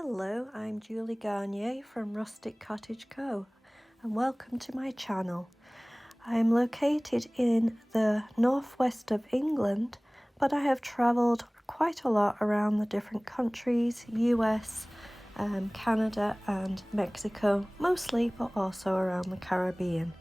Hello, I'm Julie Garnier from Rustic Cottage Co. and welcome to my channel. I'm located in the northwest of England, but I have travelled quite a lot around the different countries, US, Canada and Mexico mostly, but also around the Caribbean.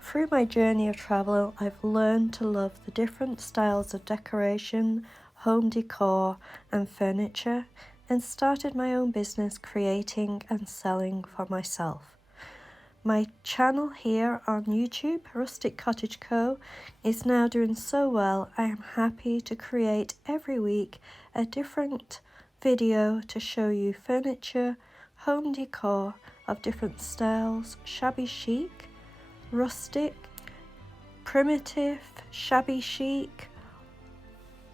Through my journey of travel, I've learned to love the different styles of decoration, home decor and furniture, and started my own business creating and selling for myself. My channel here on YouTube, Rustic Cottage Co, is now doing so well. I am happy to create every week a different video to show you furniture, home decor of different styles, shabby chic, rustic, primitive, shabby chic,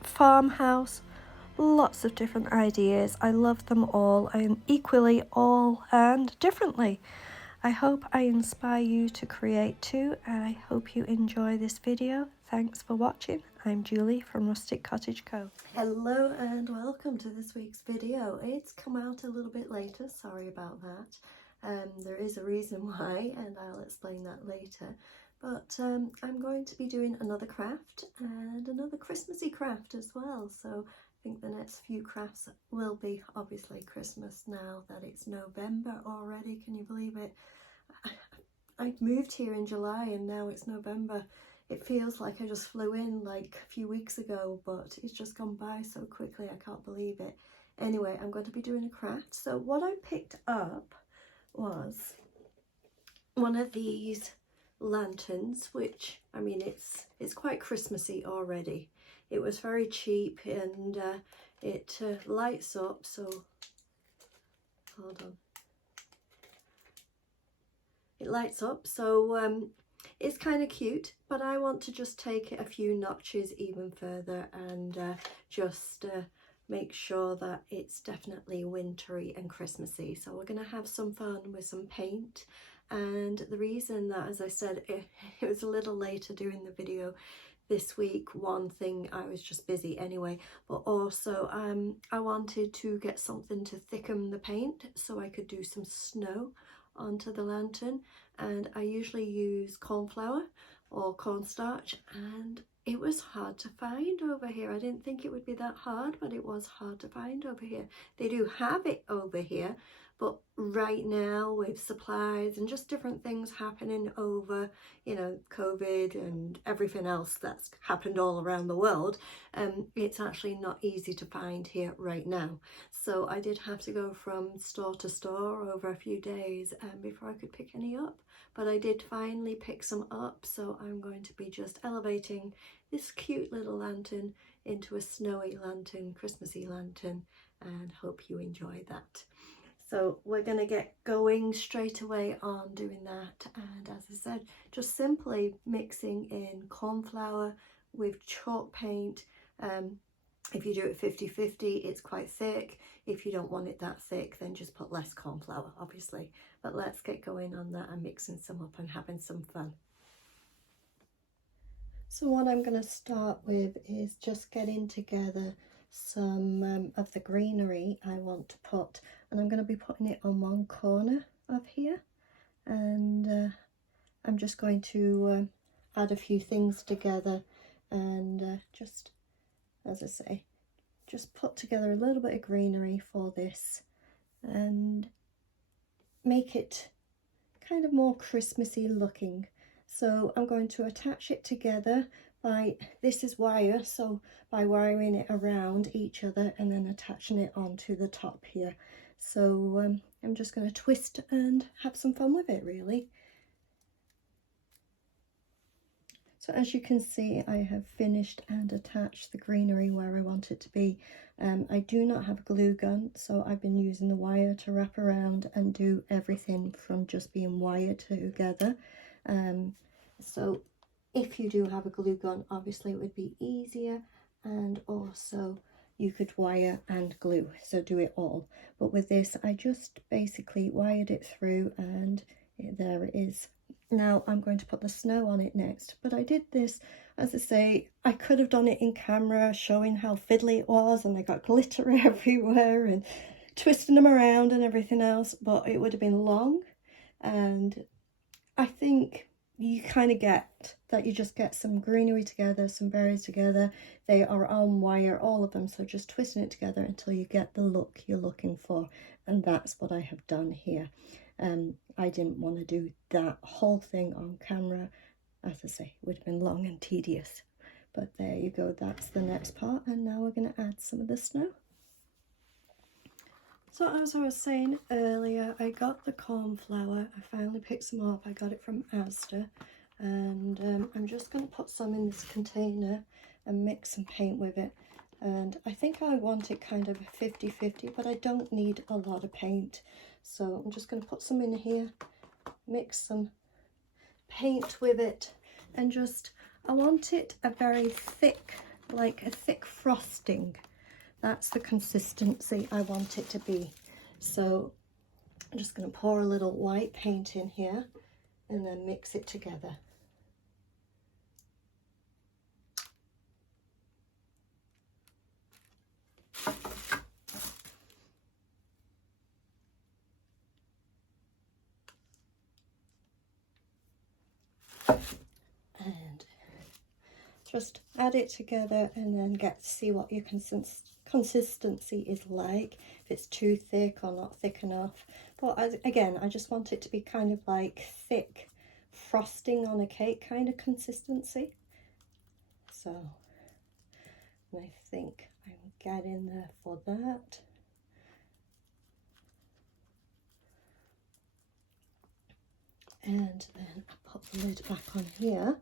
farmhouse, lots of different ideas. I love them all. I am equally all and differently. I hope I inspire you to create too, and I hope you enjoy this video. Thanks for watching. I'm Julie from Rustic Cottage Co. Hello and welcome to this week's video. It's come out a little bit later, sorry about that. There is a reason why, and I'll explain that later. But I'm going to be doing another craft and another Christmassy craft as well. So I think the next few crafts will be obviously Christmas now that it's November already. Can you believe it? I moved here in July and now it's November. It feels like I just flew in like a few weeks ago, but it's just gone by so quickly. I can't believe it. Anyway, I'm going to be doing a craft. So what I picked up was one of these lanterns, which I mean it's quite Christmassy already. It was very cheap and it lights up, so hold on, it lights up, so it's kind of cute, but I want to just take it a few notches even further and just make sure that it's definitely wintry and Christmassy. So we're going to have some fun with some paint. And the reason that, as I said, it was a little later doing the video this week, one thing, I was just busy anyway, but also I wanted to get something to thicken the paint so I could do some snow onto the lantern. And I usually use cornflour or cornstarch, and it was hard to find over here. I didn't think it would be that hard, but it was hard to find over here. They do have it over here, but right now with supplies and just different things happening over, you know, COVID and everything else that's happened all around the world, it's actually not easy to find here right now. So I did have to go from store to store over a few days before I could pick any up. But I did finally pick some up, so I'm going to be just elevating this cute little lantern into a snowy lantern, Christmassy lantern, and hope you enjoy that. So we're going to get going straight away on doing that, and as I said, just simply mixing in cornflour with chalk paint. If you do it 50-50, it's quite thick. If you don't want it that thick, then just put less cornflour, obviously. But let's get going on that and mixing some up and having some fun. So what I'm going to start with is just getting together some of the greenery I want to put, and I'm going to be putting it on one corner of here, and I'm just going to add a few things together and just, as I say, just put together a little bit of greenery for this and make it kind of more Christmassy looking. So I'm going to attach it together by, this is wire, so by wiring it around each other and then attaching it onto the top here. So I'm just going to twist and have some fun with it, really. So as you can see, I have finished and attached the greenery where I want it to be. I do not have a glue gun, so I've been using the wire to wrap around and do everything from just being wired together. So if you do have a glue gun, obviously it would be easier, and also you could wire and glue, so do it all. But with this, I just basically wired it through and there it is. Now I'm going to put the snow on it next, but I did this, as I say, I could have done it in camera showing how fiddly it was, and I got glitter everywhere and twisting them around and everything else, but it would have been long. And I think you kind of get that you just get some greenery together, some berries together. They are on wire, all of them, so just twisting it together until you get the look you're looking for. And that's what I have done here. I didn't want to do that whole thing on camera. As I say, it would have been long and tedious. But there you go, that's the next part. And now we're going to add some of the snow. So as I was saying earlier, I got the cornflour. I finally picked some up. I got it from Asda. And I'm just going to put some in this container and mix some paint with it. And I think I want it kind of 50-50, but I don't need a lot of paint. So I'm just going to put some in here, mix some paint with it, and just, I want it a very thick, like a thick frosting. That's the consistency I want it to be. So I'm just going to pour a little white paint in here and then mix it together. And just add it together and then get to see what your consistency is like, if it's too thick or not thick enough. But again, I just want it to be kind of like thick frosting on a cake kind of consistency. So I think I'm getting there for that. And then I pop the lid back on here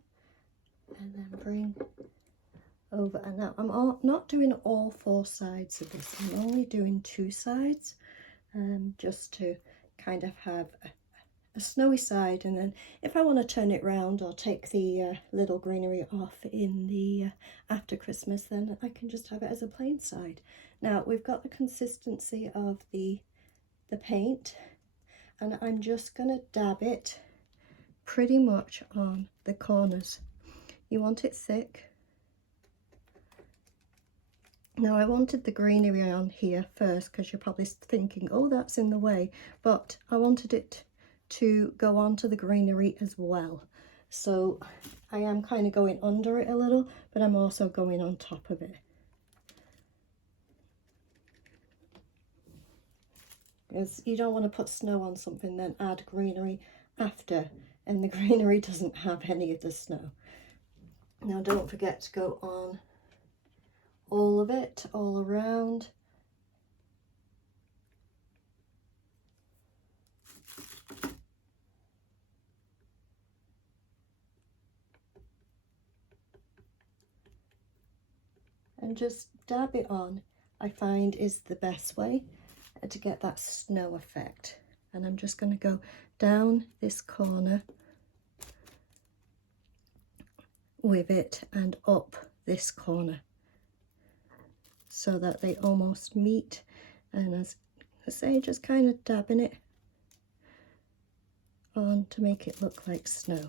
and then bring over. And now I'm not doing all 4 sides of this. I'm only doing 2 sides, just to kind of have a snowy side. And then if I want to turn it round or take the little greenery off in the after Christmas, then I can just have it as a plain side. Now we've got the consistency of the paint, and I'm just going to dab it pretty much on the corners. You want it thick. Now I wanted the greenery on here first because you're probably thinking, oh, that's in the way, but I wanted it to go onto the greenery as well. So I am kind of going under it a little, but I'm also going on top of it. Because you don't want to put snow on something then add greenery after, and the greenery doesn't have any of the snow. Now don't forget to go on all of it, all around. And just dab it on, I find is the best way to get that snow effect. And I'm just going to go down this corner with it and up this corner so that they almost meet. And as I say, just kind of dabbing it on to make it look like snow.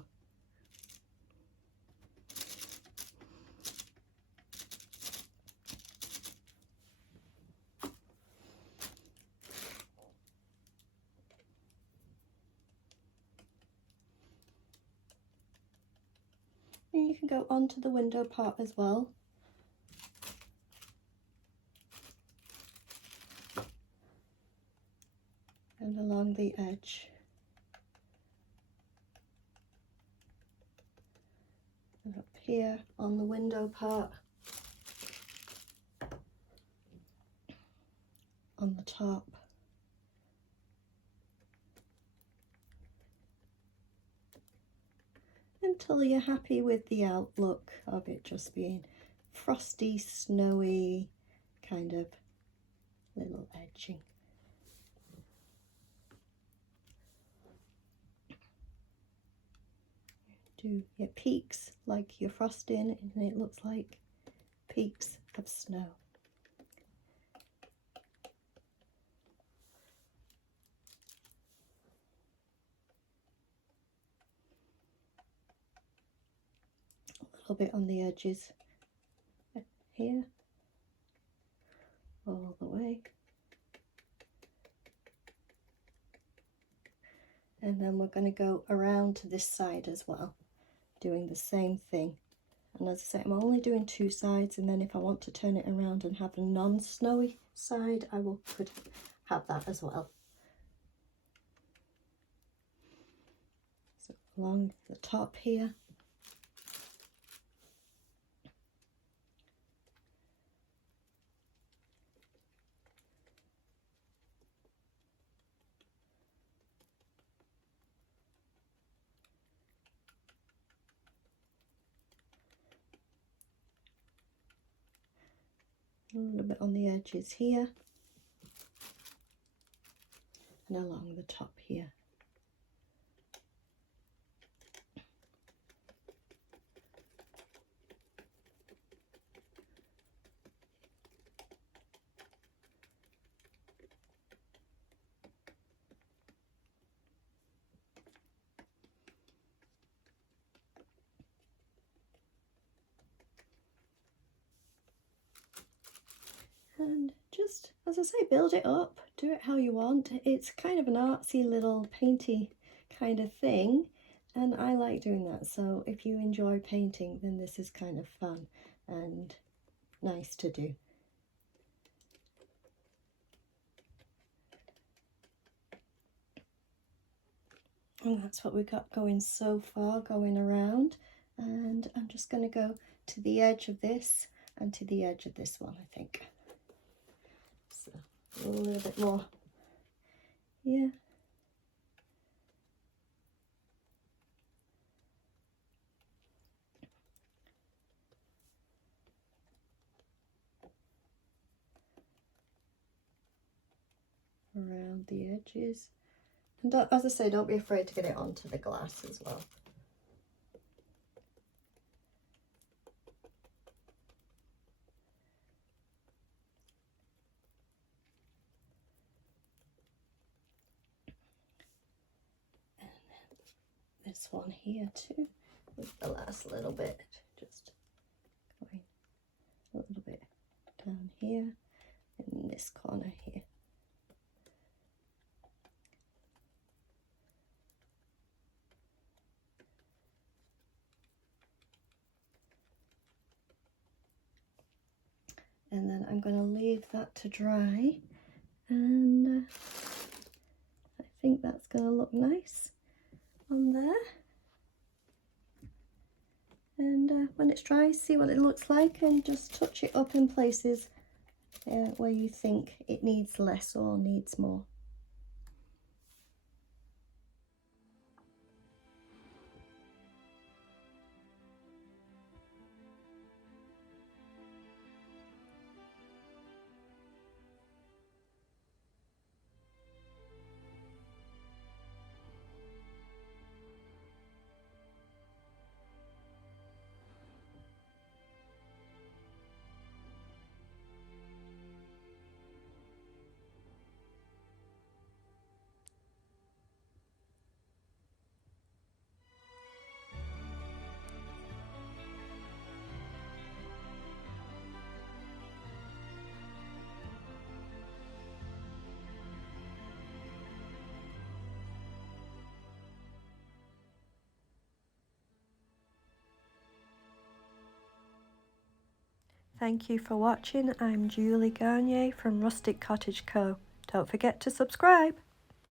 And you can go onto the window part as well. And along the edge. And up here on the window part. On the top. Until you're happy with the outlook of it just being frosty, snowy, kind of little edging. Do your peaks like your frosting, and it looks like peaks of snow. A little bit on the edges here, all the way. And then we're going to go around to this side as well, doing the same thing. And as I say, I'm only doing 2 sides, and then if I want to turn it around and have a non-snowy side, I could have that as well. So along the top here. A little bit on the edges here and along the top here. And just, as I say, build it up, do it how you want. It's kind of an artsy little painty kind of thing, and I like doing that. So if you enjoy painting, then this is kind of fun and nice to do. And that's what we've got going so far, going around. And I'm just going to go to the edge of this and to the edge of this one, I think. So a little bit more here. Around the edges. And as I say, don't be afraid to get it onto the glass as well. This one here too, with the last little bit, just going a little bit down here in this corner here. And then I'm going to leave that to dry, and I think that's going to look nice on there. And when it's dry, see what it looks like, and just touch it up in places where you think it needs less or needs more. Thank you for watching. I'm Julie Garnier from Rustic Cottage Co. Don't forget to subscribe.